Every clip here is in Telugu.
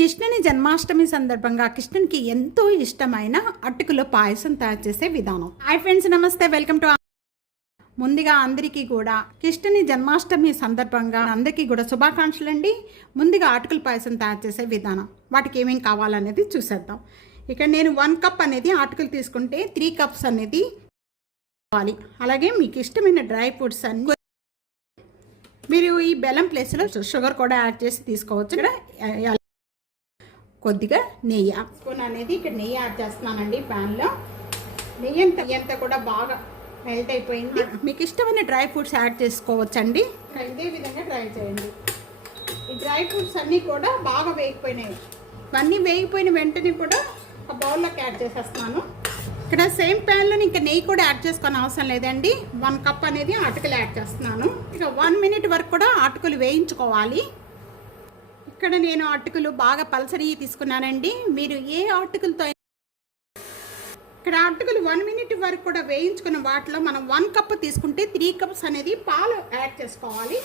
కృష్ణుని జన్మాష్టమి సందర్భంగా కృష్ణునికి ఎంతో ఇష్టమైన అటుకుల పాయసం తయారు చేసే విధానం. హాయ్ ఫ్రెండ్స్, నమస్తే, వెల్కమ్ టు. ముందుగా అందరికీ కూడా కృష్ణుని జన్మాష్టమి సందర్భంగా అందరికీ కూడా శుభాకాంక్షలు అండి. ముందుగా అటుకుల పాయసం తయారు చేసే విధానం, వాటికి ఏమేమి కావాలనేది చూసేద్దాం. ఇక్కడ నేను 1 కప్ అనేది అటుకులు తీసుకుంటే 3 కప్స్ అనేది కావాలి. అలాగే మీకు ఇష్టమైన డ్రై ఫ్రూట్స్ అన్ని మీరు ఈ బెల్లం ప్లేస్లో షుగర్ కూడా యాడ్ చేసి తీసుకోవచ్చు. ఇక్కడ కొద్దిగా నెయ్యి స్పూన్ అనేది ఇక్కడ నెయ్యి యాడ్ చేస్తున్నానండి. ప్యాన్లో నెయ్యి అంతా కూడా బాగా మెల్ట్ అయిపోయింది. మీకు ఇష్టమైన డ్రై ఫ్రూట్స్ యాడ్ చేసుకోవచ్చండి. ఇదే విధంగా ట్రై చేయండి. ఈ డ్రై ఫ్రూట్స్ అన్నీ కూడా బాగా వేగిపోయినాయి. ఇవన్నీ వేగిపోయిన వెంటనే కూడా ఒక బౌల్లోకి యాడ్ చేసేస్తున్నాను. ఇక్కడ సేమ్ ప్యాన్లో ఇంకా నెయ్యి కూడా యాడ్ చేసుకొని అవసరం లేదండి. 1 కప్ అనేది అటుకులు యాడ్ చేస్తున్నాను. ఇక 1 మినిట్ వరకు కూడా అటుకులు వేయించుకోవాలి. ఇక్కడ నేను అటుకులు బాగా పల్సరి తీసుకున్నానండి. మీరు ఏ అటుకులతో ఇక్కడ అటుకులు 1 మినిట్ వరకు కూడా వేయించుకున్న వాటిలో మనం 1 కప్ తీసుకుంటే 3 కప్స్ అనేది పాలు యాడ్ చేసుకోవాలి.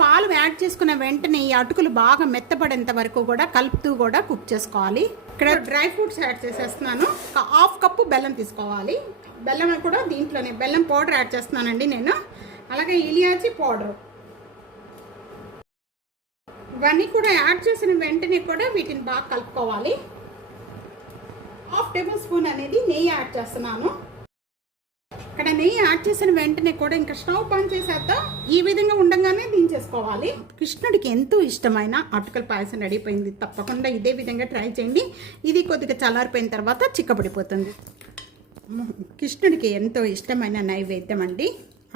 పాలు యాడ్ చేసుకున్న వెంటనే ఈ అటుకులు బాగా మెత్తపడేంత వరకు కూడా కలుపుతూ కూడా కుక్ చేసుకోవాలి. ఇక్కడ డ్రై ఫ్రూట్స్ యాడ్ చేసేస్తున్నాను. ఒక 1/2 కప్పు బెల్లం తీసుకోవాలి. బెల్లం కూడా దీంట్లోనే బెల్లం పౌడర్ యాడ్ చేస్తున్నానండి నేను. అలాగే ఇలియాచి పౌడర్, ఇవన్నీ కూడా యాడ్ చేసిన వెంటనే కూడా వీటిని బాగా కలుపుకోవాలి. 1/2 టేబుల్ స్పూన్ అనేది నెయ్యి యాడ్ చేస్తున్నాను. ఇక్కడ నెయ్యి యాడ్ చేసిన వెంటనే కూడా ఇంకా స్టవ్ ఆన్ చేసేద్దాం. ఈ విధంగా ఉండగానే దించేసుకోవాలి. కృష్ణుడికి ఎంతో ఇష్టమైన అటుకుల పాయసం రెడీ అయిపోయింది. తప్పకుండా ఇదే విధంగా ట్రై చేయండి. ఇది కొద్దిగా చల్లారిపోయిన తర్వాత చిక్కబడిపోతుంది. కృష్ణుడికి ఎంతో ఇష్టమైన నైవేద్యం అండి.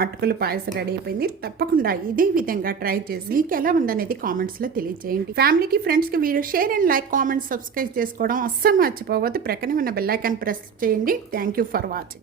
అటుకుల పాయసం రెడీ అయిపోయింది. తప్పకుండా ఇదే విధంగా ట్రై చేసి మీకు ఎలా ఉందనేది కామెంట్స్లో తెలియజేయండి. ఫ్యామిలీకి, ఫ్రెండ్స్కి video share and like, comments, subscribe చేసుకోవడం అస్సలు మర్చిపోవద్దు. ప్రక్కనే ఉన్న బెల్ ఐకాన్ ప్రెస్ చేయండి. Thank you for watching.